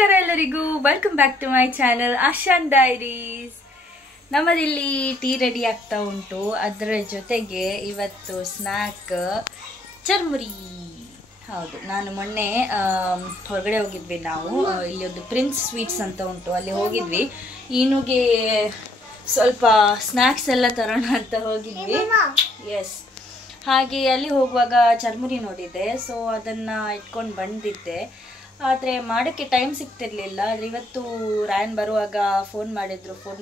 ನಮಸ್ಕಾರ ಎಲ್ಲರಿಗೂ, welcome back to my channel Ashan Diaries. ನಮ್ಮದಿಲ್ಲಿ ಟೀ ರೆಡಿ ಆಗ್ತಾ ಉಂಟು. ಅದರ ಜೊತೆಗೆ ಇವತ್ತು ಸ್ನ್ಯಾಕ್ ಚರ್ಮುರಿ. ಹೌದು, ನಾನು ಮೊನ್ನೆ ಹೊರಗಡೆ ಹೋಗಿದ್ವಿ. ನಾವು ಇಲ್ಲಿ ಒಂದು ಪ್ರಿನ್ಸ್ ಸ್ವೀಟ್ಸ್ ಅಂತ ಉಂಟು, ಅಲ್ಲಿ ಹೋಗಿದ್ವಿ. ಈನುಗೆ ಸ್ವಲ್ಪ ಸ್ನ್ಯಾಕ್ಸ್ ಎಲ್ಲ ತರೋಣ ಅಂತ ಹೋಗಿದ್ವಿ. ಎಸ್, ಹಾಗೆ ಅಲ್ಲಿ ಹೋಗುವಾಗ ಚರ್ಮುರಿ ನೋಡಿದ್ದೆ, ಸೊ ಅದನ್ನು ಇಟ್ಕೊಂಡು ಬಂದಿದ್ದೆ. ಆದರೆ ಮಾಡೋಕ್ಕೆ ಟೈಮ್ ಸಿಗ್ತಿರ್ಲಿಲ್ಲ. ಆದರೆ ಇವತ್ತು ರಾಯನ್ ಬರುವಾಗ ಫೋನ್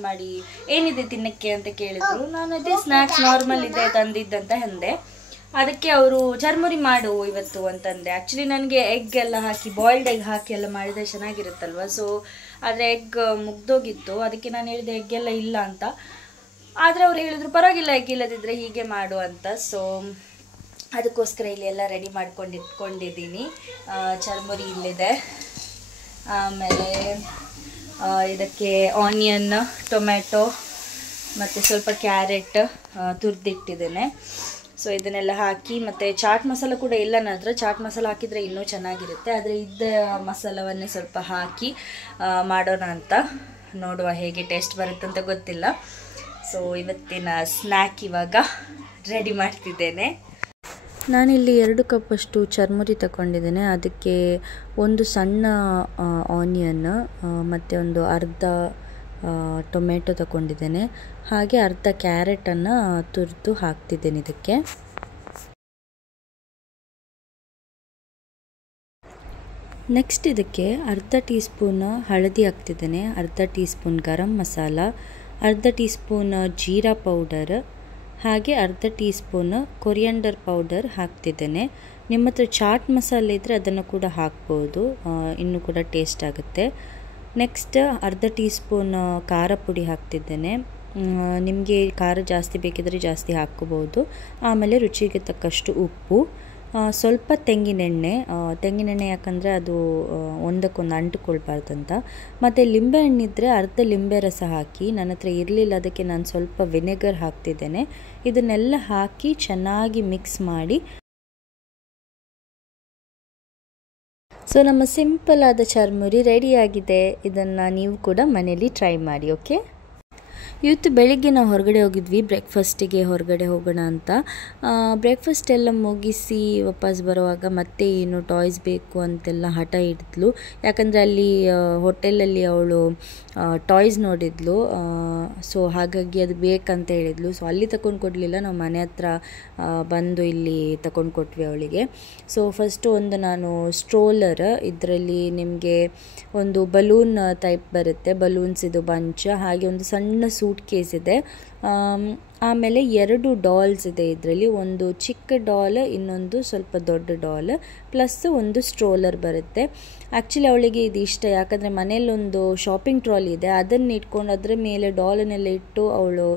ಮಾಡಿ ಏನಿದೆ ತಿನ್ನಕ್ಕೆ ಅಂತ ಕೇಳಿದ್ರು. ನಾನು ಅದೇ ಸ್ನ್ಯಾಕ್ಸ್ ನಾರ್ಮಲ್ ಇದೆ ತಂದಿದ್ದಂತ ಅಂದೆ. ಅದಕ್ಕೆ ಅವರು ಚರ್ಮುರಿ ಮಾಡು ಇವತ್ತು ಅಂತಂದೆ. ಆ್ಯಕ್ಚುಲಿ ನನಗೆ ಎಗ್ ಎಲ್ಲ ಹಾಕಿ, ಬಾಯ್ಲ್ಡ್ ಎಗ್ ಹಾಕಿ ಎಲ್ಲ ಮಾಡಿದರೆ ಚೆನ್ನಾಗಿರುತ್ತಲ್ವ. ಸೊ ಆದರೆ ಎಗ್ ಮುಗ್ದೋಗಿತ್ತು, ಅದಕ್ಕೆ ನಾನು ಹೇಳಿದೆ ಎಗ್ ಎಲ್ಲ ಇಲ್ಲ ಅಂತ. ಆದರೆ ಅವ್ರು ಹೇಳಿದ್ರು ಪರವಾಗಿಲ್ಲ, ಎಗ್ ಇಲ್ಲದಿದ್ದರೆ ಹೀಗೆ ಮಾಡು ಅಂತ. ಸೊ ಅದಕ್ಕೋಸ್ಕರ ಇಲ್ಲಿ ಎಲ್ಲ ರೆಡಿ ಮಾಡ್ಕೊಂಡು ಇಟ್ಕೊಂಡಿದ್ದೀನಿ. ಚರ್ಮುರಿ ಇಲ್ಲಿದೆ. ಆಮೇಲೆ ಇದಕ್ಕೆ ಆನಿಯನ್, ಟೊಮೆಟೊ ಮತ್ತು ಸ್ವಲ್ಪ ಕ್ಯಾರೆಟ್ ತುರಿದಿಟ್ಟಿದ್ದೇನೆ. ಸೊ ಇದನ್ನೆಲ್ಲ ಹಾಕಿ, ಮತ್ತು ಚಾಟ್ ಮಸಾಲ ಕೂಡ ಇಲ್ಲ ನನ್ನ ಹತ್ರ. ಚಾಟ್ ಮಸಾಲ ಹಾಕಿದರೆ ಇನ್ನೂ ಚೆನ್ನಾಗಿರುತ್ತೆ. ಆದರೆ ಇದ್ದ ಮಸಾಲವನ್ನೇ ಸ್ವಲ್ಪ ಹಾಕಿ ಮಾಡೋಣ ಅಂತ. ನೋಡುವ ಹೇಗೆ ಟೇಸ್ಟ್ ಬರುತ್ತಂತ ಗೊತ್ತಿಲ್ಲ. ಸೊ ಇವತ್ತಿನ ಸ್ನ್ಯಾಕ್ ಇವಾಗ ರೆಡಿ ಮಾಡ್ತಿದ್ದೇನೆ. ನಾನಿಲ್ಲಿ 2 ಕಪ್ಪಷ್ಟು ಚರ್ಮುರಿ ತಗೊಂಡಿದ್ದೇನೆ. ಅದಕ್ಕೆ ಒಂದು ಸಣ್ಣ ಆನಿಯನ್ ಮತ್ತು ಒಂದು ಅರ್ಧ ಟೊಮೆಟೊ ತಗೊಂಡಿದ್ದೇನೆ. ಹಾಗೆ ಅರ್ಧ ಕ್ಯಾರೆಟನ್ನು ತುರಿದು ಹಾಕ್ತಿದ್ದೇನೆ ಇದಕ್ಕೆ. ನೆಕ್ಸ್ಟ್ ಇದಕ್ಕೆ ಅರ್ಧ ಟೀ ಸ್ಪೂನ್ ಹಳದಿ ಹಾಕ್ತಿದ್ದೇನೆ, ಅರ್ಧ ಟೀ ಸ್ಪೂನ್ ಗರಂ ಮಸಾಲ, ಅರ್ಧ ಟೀ ಸ್ಪೂನ್ ಜೀರಾ ಪೌಡರ್, ಹಾಗೆ ಅರ್ಧ ಟೀ ಸ್ಪೂನ್ ಕೊರಿಯಂಡರ್ ಪೌಡರ್ ಹಾಕ್ತಿದ್ದೇನೆ. ನಿಮ್ಮ ಹತ್ರ ಚಾಟ್ ಮಸಾಲೆ ಇದ್ದರೆ ಅದನ್ನು ಕೂಡ ಹಾಕ್ಬೋದು, ಇನ್ನೂ ಕೂಡ ಟೇಸ್ಟ್ ಆಗುತ್ತೆ. ನೆಕ್ಸ್ಟ್ ಅರ್ಧ ಟೀ ಸ್ಪೂನ್ ಖಾರ ಪುಡಿ ಹಾಕ್ತಿದ್ದೇನೆ. ನಿಮಗೆ ಖಾರ ಜಾಸ್ತಿ ಬೇಕಿದ್ದರೆ ಜಾಸ್ತಿ ಹಾಕ್ಕೋಬೋದು. ಆಮೇಲೆ ರುಚಿಗೆ ತಕ್ಕಷ್ಟು ಉಪ್ಪು, ಸ್ವಲ್ಪ ತೆಂಗಿನೆಣ್ಣೆ ಯಾಕಂದರೆ ಅದು ಒಂದಕ್ಕೊಂದು ಅಂಟುಕೊಳ್ಬಾರ್ದಂತ. ಮತ್ತು ಲಿಂಬೆ ಹಣ್ಣಿದ್ದರೆ ಅರ್ಧ ಲಿಂಬೆ ರಸ ಹಾಕಿ. ನನ್ನ ಹತ್ರ ಇರಲಿಲ್ಲ, ಅದಕ್ಕೆ ನಾನು ಸ್ವಲ್ಪ ವಿನೆಗರ್ ಹಾಕ್ತಿದ್ದೇನೆ. ಇದನ್ನೆಲ್ಲ ಹಾಕಿ ಚೆನ್ನಾಗಿ ಮಿಕ್ಸ್ ಮಾಡಿ. ಸೊ ನಮ್ಮ ಸಿಂಪಲ್ ಆದ ಚರ್ಮುರಿ ರೆಡಿಯಾಗಿದೆ. ಇದನ್ನು ನೀವು ಕೂಡ ಮನೇಲಿ ಟ್ರೈ ಮಾಡಿ. ಓಕೆ, ಇವತ್ತು ಬೆಳಿಗ್ಗೆ ನಾವು ಹೊರಗಡೆ ಹೋಗಿದ್ವಿ, ಬ್ರೇಕ್ಫಾಸ್ಟಿಗೆ ಹೊರಗಡೆ ಹೋಗೋಣ ಅಂತ. ಬ್ರೇಕ್ಫಾಸ್ಟ್ ಎಲ್ಲ ಮುಗಿಸಿ ವಾಪಸ್ ಬರುವಾಗ ಮತ್ತೆ ಏನು ಟಾಯ್ಸ್ ಬೇಕು ಅಂತೆಲ್ಲ ಹಠ ಹಿಡಿದ್ಲು. ಯಾಕಂದರೆ ಅಲ್ಲಿ ಹೋಟೆಲಲ್ಲಿ ಅವಳು ಟಾಯ್ಸ್ ನೋಡಿದ್ಲು. ಸೊ ಹಾಗಾಗಿ ಅದು ಬೇಕಂತ ಹೇಳಿದ್ಲು. ಸೊ ಅಲ್ಲಿ ತಗೊಂಡು ಕೊಡಲಿಲ್ಲ, ನಾವು ಮನೆ ಹತ್ರ ಬಂದು ಇಲ್ಲಿ ತಗೊಂಡು ಕೊಟ್ವಿ ಅವಳಿಗೆ. ಸೊ ಫಸ್ಟು ಒಂದು ನಾನು ಸ್ಟ್ರೋಲರ್, ಇದರಲ್ಲಿ ನಿಮಗೆ ಒಂದು ಬಲೂನ್ ಟೈಪ್ ಬರುತ್ತೆ, ಬಲೂನ್ಸ್ ಇದು ಬಂಚ್, ಹಾಗೆ ಒಂದು ಸಣ್ಣ ಸೂಟ್ ಕೇಸ್ ಇದೆ. ಆಮೇಲೆ 2 ಡಾಲ್ಸ್ ಇದೆ ಇದರಲ್ಲಿ, ಒಂದು ಚಿಕ್ಕ ಡಾಲ್, ಇನ್ನೊಂದು ಸ್ವಲ್ಪ ದೊಡ್ಡ ಡಾಲ್, ಪ್ಲಸ್ ಒಂದು ಸ್ಟ್ರೋಲರ್ ಬರುತ್ತೆ. ಆ್ಯಕ್ಚುಲಿ ಅವಳಿಗೆ ಇದು ಇಷ್ಟ, ಯಾಕಂದರೆ ಮನೇಲೊಂದು ಶಾಪಿಂಗ್ ಟ್ರಾಲಿ ಇದೆ, ಅದನ್ನು ಇಟ್ಕೊಂಡು ಅದರ ಮೇಲೆ ಡಾಲನ್ನೆಲ್ಲ ಇಟ್ಟು ಅವಳು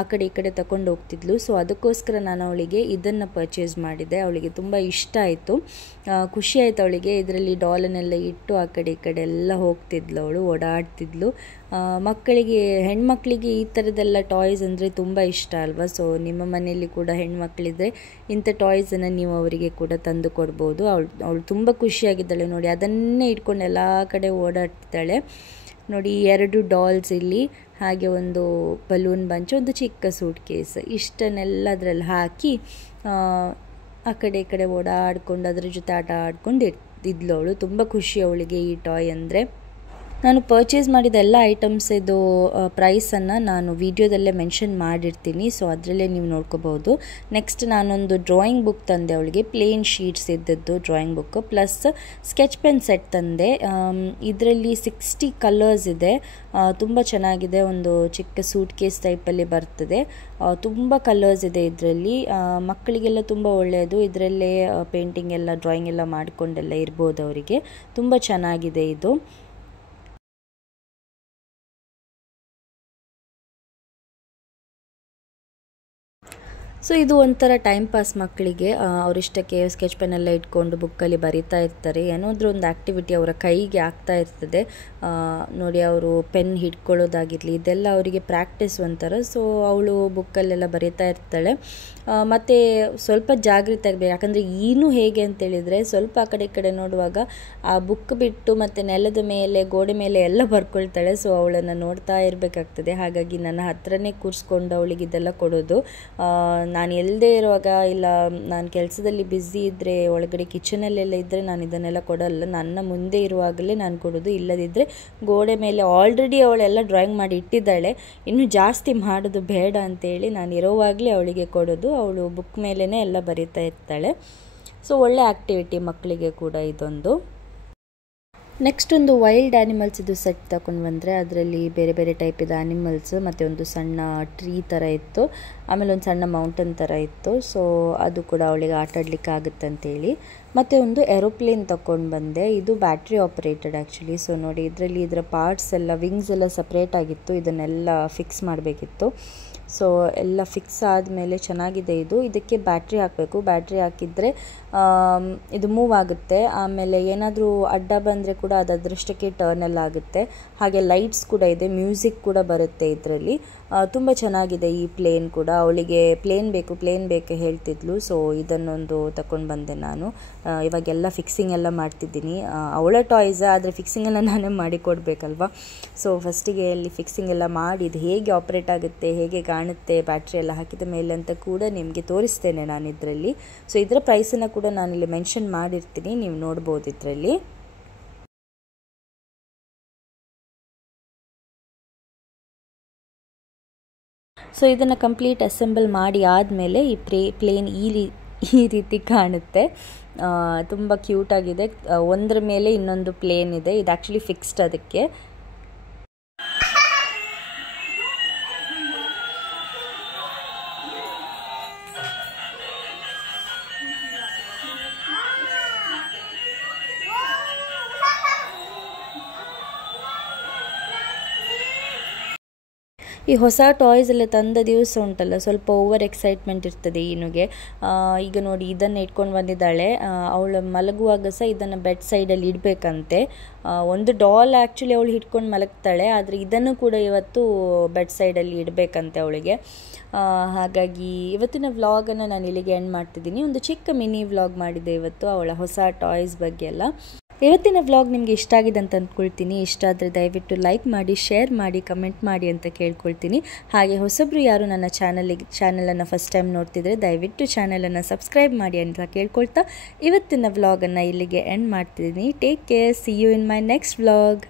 ಆ ಕಡೆ ಈ ಕಡೆ ತಗೊಂಡು ಹೋಗ್ತಿದ್ಲು. ಸೊ ಅದಕ್ಕೋಸ್ಕರ ನಾನು ಅವಳಿಗೆ ಇದನ್ನು ಪರ್ಚೇಸ್ ಮಾಡಿದೆ. ಅವಳಿಗೆ ತುಂಬ ಇಷ್ಟ ಆಯಿತು, ಖುಷಿ ಆಯಿತು ಅವಳಿಗೆ. ಇದರಲ್ಲಿ ಡಾಲನ್ನೆಲ್ಲ ಇಟ್ಟು ಆ ಕಡೆ ಈ ಕಡೆ ಎಲ್ಲ ಹೋಗ್ತಿದ್ಲು, ಅವಳು ಓಡಾಡ್ತಿದ್ಲು. ಮಕ್ಕಳಿಗೆ, ಹೆಣ್ಮಕ್ಳಿಗೆ ಈ ಥರದ್ದೆಲ್ಲ ಟಾಯ್ಸ್ ಅಂದರೆ ತುಂಬ ಇಷ್ಟ ಅಲ್ವಾ. ಸೊ ನಿಮ್ಮ ಮನೆಯಲ್ಲಿ ಕೂಡ ಹೆಣ್ಮಕ್ಳಿದ್ರೆ ಇಂಥ ಟಾಯ್ಸನ್ನು ನೀವು ಅವರಿಗೆ ಕೂಡ ತಂದು ಕೊಡ್ಬೋದು. ಅವಳು ತುಂಬ ಖುಷಿಯಾಗಿದ್ದಾಳೆ ನೋಡಿ, ಅದನ್ನೇ ಇಟ್ಕೊಂಡು ಎಲ್ಲ ಕಡೆ ಓಡಾಡ್ತಿದ್ದಾಳೆ ನೋಡಿ. 2 ಡಾಲ್ಸ್ ಇಲ್ಲಿ, ಹಾಗೆ ಒಂದು ಬಲೂನ್ ಬಂಚ್, ಒಂದು ಚಿಕ್ಕ ಸೂಟ್ ಕೇಸ್, ಇಷ್ಟನ್ನೆಲ್ಲ ಅದರಲ್ಲಿ ಹಾಕಿ ಆ ಕಡೆ ಈ ಕಡೆ ಓಡಾಡ್ಕೊಂಡು ಅದರ ಜೊತೆ ಆಟ ಆಡ್ಕೊಂಡು ಇದ್ಲು ಅವಳು. ತುಂಬ ಖುಷಿ ಅವಳಿಗೆ ಈ ಟಾಯ್ ಅಂದರೆ. ನಾನು ಪರ್ಚೇಸ್ ಮಾಡಿದ ಎಲ್ಲ ಐಟಮ್ಸ್ ಇದು ಪ್ರೈಸನ್ನು ನಾನು ವಿಡಿಯೋದಲ್ಲೇ ಮೆನ್ಷನ್ ಮಾಡಿರ್ತೀನಿ, ಸೊ ಅದರಲ್ಲೇ ನೀವು ನೋಡ್ಕೋಬೋದು. ನೆಕ್ಸ್ಟ್ ನಾನೊಂದು ಡ್ರಾಯಿಂಗ್ ಬುಕ್ ತಂದೆ ಅವಳಿಗೆ, ಪ್ಲೇನ್ ಶೀಟ್ಸ್ ಇದ್ದದ್ದು drawing book, plus sketch pen set ತಂದೆ. ಇದರಲ್ಲಿ 60 ಕಲರ್ಸ್ ಇದೆ, ತುಂಬ ಚೆನ್ನಾಗಿದೆ. ಒಂದು ಚಿಕ್ಕ ಸೂಟ್ ಕೇಸ್ ಟೈಪಲ್ಲಿ ಬರ್ತದೆ, ತುಂಬ ಕಲರ್ಸ್ ಇದೆ ಇದರಲ್ಲಿ. ಮಕ್ಕಳಿಗೆಲ್ಲ ತುಂಬ ಒಳ್ಳೆಯದು, ಇದರಲ್ಲೇ ಪೇಂಟಿಂಗ್ ಎಲ್ಲ, ಡ್ರಾಯಿಂಗ್ ಎಲ್ಲ ಮಾಡಿಕೊಂಡೆಲ್ಲ ಇರ್ಬೋದು ಅವರಿಗೆ. ತುಂಬ ಚೆನ್ನಾಗಿದೆ ಇದು. ಸೊ ಇದು ಒಂಥರ ಟೈಮ್ ಪಾಸ್ ಮಕ್ಕಳಿಗೆ. ಅವರಿಷ್ಟಕ್ಕೆ ಸ್ಕೆಚ್ ಪೆನ್ನೆಲ್ಲ ಇಟ್ಕೊಂಡು ಬುಕ್ಕಲ್ಲಿ ಬರಿತಾ ಇರ್ತಾರೆ. ಏನಾದರೂ ಒಂದು ಆ್ಯಕ್ಟಿವಿಟಿ ಅವರ ಕೈಗೆ ಆಗ್ತಾ ಇರ್ತದೆ. ನೋಡಿ, ಅವರು ಪೆನ್ ಹಿಡ್ಕೊಳ್ಳೋದಾಗಿರಲಿ, ಇದೆಲ್ಲ ಅವರಿಗೆ ಪ್ರಾಕ್ಟೀಸ್ ಒಂಥರ. ಸೊ ಅವಳು ಬುಕ್ಕಲ್ಲೆಲ್ಲ ಬರಿತಾ ಇರ್ತಾಳೆ. ಮತ್ತು ಸ್ವಲ್ಪ ಜಾಗೃತಿ ಆಗಬೇಕು, ಯಾಕಂದರೆ ಈನು ಹೇಗೆ ಅಂತೇಳಿದರೆ ಸ್ವಲ್ಪ ಆ ಕಡೆ ಈ ಕಡೆ ನೋಡುವಾಗ ಆ ಬುಕ್ ಬಿಟ್ಟು ಮತ್ತು ನೆಲದ ಮೇಲೆ, ಗೋಡೆ ಮೇಲೆ ಎಲ್ಲ ಬರ್ಕೊಳ್ತಾಳೆ. ಸೊ ಅವಳನ್ನು ನೋಡ್ತಾ ಇರಬೇಕಾಗ್ತದೆ. ಹಾಗಾಗಿ ನನ್ನ ಹತ್ರನೇ ಕೂರಿಸ್ಕೊಂಡು ಅವಳಿಗೆ ಇದೆಲ್ಲ ಕೊಡೋದು. ನಾನು ಎಲ್ಲದೇ ಇರುವಾಗ, ಇಲ್ಲ ನಾನು ಕೆಲಸದಲ್ಲಿ ಬ್ಯುಸಿ ಇದ್ದರೆ, ಒಳಗಡೆ ಕಿಚನಲ್ಲೆಲ್ಲ ಇದ್ದರೆ ನಾನು ಇದನ್ನೆಲ್ಲ ಕೊಡೋಲ್ಲ. ನನ್ನ ಮುಂದೆ ಇರುವಾಗಲೇ ನಾನು ಕೊಡೋದು. ಇಲ್ಲದಿದ್ದರೆ ಗೋಡೆ ಮೇಲೆ ಆಲ್ರೆಡಿ ಅವಳೆಲ್ಲ ಡ್ರಾಯಿಂಗ್ ಮಾಡಿ ಇಟ್ಟಿದ್ದಾಳೆ, ಇನ್ನೂ ಜಾಸ್ತಿ ಮಾಡೋದು ಬೇಡ ಅಂತೇಳಿ ನಾನು ಇರೋವಾಗಲೇ ಅವಳಿಗೆ ಕೊಡೋದು. ಅವಳು ಬುಕ್ ಮೇಲೇ ಎಲ್ಲ ಬರಿತಾ ಇರ್ತಾಳೆ. ಸೊ ಒಳ್ಳೆ ಆ್ಯಕ್ಟಿವಿಟಿ ಮಕ್ಕಳಿಗೆ ಕೂಡ ಇದೊಂದು. ನೆಕ್ಸ್ಟ್ ಒಂದು ವೈಲ್ಡ್ ಆ್ಯನಿಮಲ್ಸ್ ಇದು ಸೆಟ್ ತಗೊಂಡು ಬಂದರೆ ಅದರಲ್ಲಿ ಬೇರೆ ಬೇರೆ ಟೈಪಿದ ಆ್ಯನಿಮಲ್ಸ್ ಮತ್ತು ಒಂದು ಸಣ್ಣ ಟ್ರೀ ಥರ ಇತ್ತು, ಆಮೇಲೆ ಒಂದು ಸಣ್ಣ ಮೌಂಟನ್ ಥರ ಇತ್ತು. ಸೊ ಅದು ಕೂಡ ಅವಳಿಗೆ ಆಟ ಆಡಲಿಕ್ಕೆ ಆಗುತ್ತೆ ಅಂತೇಳಿ. ಮತ್ತು ಒಂದು ಏರೋಪ್ಲೇನ್ ತಗೊಂಡು ಬಂದೆ. ಇದು ಬ್ಯಾಟ್ರಿ ಆಪರೇಟೆಡ್ ಆ್ಯಕ್ಚುಲಿ. ಸೊ ನೋಡಿ, ಇದರಲ್ಲಿ ಇದರ ಪಾರ್ಟ್ಸ್ ಎಲ್ಲ, ವಿಂಗ್ಸ್ ಎಲ್ಲ ಸಪ್ರೇಟ್ ಆಗಿತ್ತು. ಇದನ್ನೆಲ್ಲ ಫಿಕ್ಸ್ ಮಾಡಬೇಕಿತ್ತು. ಸೊ ಎಲ್ಲ ಫಿಕ್ಸ್ ಆದಮೇಲೆ ಚೆನ್ನಾಗಿದೆ ಇದು. ಇದಕ್ಕೆ ಬ್ಯಾಟ್ರಿ ಹಾಕಬೇಕು. ಬ್ಯಾಟ್ರಿ ಹಾಕಿದರೆ ಇದು ಮೂವ್ ಆಗುತ್ತೆ. ಆಮೇಲೆ ಏನಾದರೂ ಅಡ್ಡ ಬಂದರೆ ಕೂಡ ಅದು ಅದರಷ್ಟಕ್ಕೆ ಟರ್ನ್ ಎಲ್ಲ ಆಗುತ್ತೆ. ಹಾಗೆ ಲೈಟ್ಸ್ ಕೂಡ ಇದೆ, ಮ್ಯೂಸಿಕ್ ಕೂಡ ಬರುತ್ತೆ ಇದರಲ್ಲಿ. ತುಂಬ ಚೆನ್ನಾಗಿದೆ ಈ ಪ್ಲೇನ್ ಕೂಡ. ಅವಳಿಗೆ ಪ್ಲೇನ್ ಬೇಕು ಹೇಳ್ತಿದ್ಲು. ಸೊ ಇದನ್ನೊಂದು ತಗೊಂಡು ಬಂದೆ ನಾನು. ಇವಾಗೆಲ್ಲ ಫಿಕ್ಸಿಂಗ್ ಎಲ್ಲ ಮಾಡ್ತಿದ್ದೀನಿ. ಅವಳ ಟಾಯ್ಸ್ ಆದರೆ ಫಿಕ್ಸಿಂಗ್ ಎಲ್ಲ ನಾನೇ ಮಾಡಿ ಕೊಡಬೇಕಲ್ವ. ಸೊ ಫಸ್ಟಿಗೆ ಅಲ್ಲಿ ಫಿಕ್ಸಿಂಗ್ ಎಲ್ಲ ಮಾಡಿ ಇದು ಹೇಗೆ ಆಪ್ರೇಟ್ ಆಗುತ್ತೆ, ಹೇಗೆ ಕಾಣುತ್ತೆ ಬ್ಯಾಟ್ರಿ ಎಲ್ಲ ಹಾಕಿದ ಮೇಲೆ ಅಂತ ಕೂಡ ನಿಮಗೆ ತೋರಿಸ್ತೇನೆ ನಾನು ಇದರಲ್ಲಿ. ಸೊ ಇದರ ಪ್ರೈಸನ್ನು ಕೂಡ ನಾನಿಲ್ಲಿ ಮೆನ್ಷನ್ ಮಾಡಿರ್ತೀನಿ, ನೀವು ನೋಡ್ಬೋದು ಇದರಲ್ಲಿ. ಸೊ ಇದನ್ನು ಕಂಪ್ಲೀಟ್ ಅಸೆಂಬಲ್ ಮಾಡಿ ಆದಮೇಲೆ ಈ ಪ್ಲೇನ್ ಈ ರೀತಿ ಕಾಣುತ್ತೆ. ತುಂಬ ಕ್ಯೂಟಾಗಿದೆ. ಒಂದರ ಮೇಲೆ ಇನ್ನೊಂದು ಪ್ಲೇನ್ ಇದೆ. ಇದು ಆ್ಯಕ್ಚುಲಿ ಫಿಕ್ಸ್ಡ್ ಅದಕ್ಕೆ. ಈ ಹೊಸ ಟಾಯ್ಸ್ ಎಲ್ಲ ತಂದ ದಿವಸ ಉಂಟಲ್ಲ, ಸ್ವಲ್ಪ ಓವರ್ ಎಕ್ಸೈಟ್ಮೆಂಟ್ ಇರ್ತದೆ ಈನುಗೆ. ಈಗ ನೋಡಿ, ಇದನ್ನು ಇಟ್ಕೊಂಡು ಬಂದಿದ್ದಾಳೆ. ಅವಳು ಮಲಗುವಾಗ ಸಹ ಇದನ್ನು ಬೆಡ್ ಸೈಡಲ್ಲಿ ಇಡಬೇಕಂತೆ. ಒಂದು ಡಾಲ್ ಆ್ಯಕ್ಚುಲಿ ಅವಳು ಹಿಡ್ಕೊಂಡು ಮಲಗ್ತಾಳೆ, ಆದರೆ ಇದನ್ನು ಕೂಡ ಇವತ್ತು ಬೆಡ್ ಸೈಡಲ್ಲಿ ಇಡಬೇಕಂತೆ ಅವಳಿಗೆ. ಹಾಗಾಗಿ ಇವತ್ತಿನ ವ್ಲಾಗನ್ನು ನಾನು ಇಲ್ಲಿಗೆ ಎಂಡ್ ಮಾಡ್ತಿದ್ದೀನಿ. ಒಂದು ಚಿಕ್ಕ ಮಿನಿ ವ್ಲಾಗ್ ಮಾಡಿದೆ ಇವತ್ತು ಅವಳ ಹೊಸ ಟಾಯ್ಸ್ ಬಗ್ಗೆ ಎಲ್ಲ. ಇವತ್ತಿನ ವ್ಲಾಗ್ ನಿಮಗೆ ಇಷ್ಟ ಆಗಿದೆ ಅಂತ ಅಂದ್ಕೊಳ್ತೀನಿ. ಇಷ್ಟ ಆದರೆ ದಯವಿಟ್ಟು ಲೈಕ್ ಮಾಡಿ, ಶೇರ್ ಮಾಡಿ, ಕಮೆಂಟ್ ಮಾಡಿ ಅಂತ ಕೇಳ್ಕೊಳ್ತೀನಿ. ಹಾಗೆ ಹೊಸಬ್ರು ಯಾರು ನನ್ನ ಚಾನಲನ್ನು ಫಸ್ಟ್ ಟೈಮ್ ನೋಡ್ತಿದ್ರೆ ದಯವಿಟ್ಟು ಚಾನಲನ್ನು ಸಬ್ಸ್ಕ್ರೈಬ್ ಮಾಡಿ ಅಂತ ಕೇಳ್ಕೊಳ್ತಾ ಇವತ್ತಿನ ವ್ಲಾಗನ್ನು ಇಲ್ಲಿಗೆ ಎಂಡ್ ಮಾಡ್ತಿದ್ದೀನಿ. Take care, see you in my next vlog.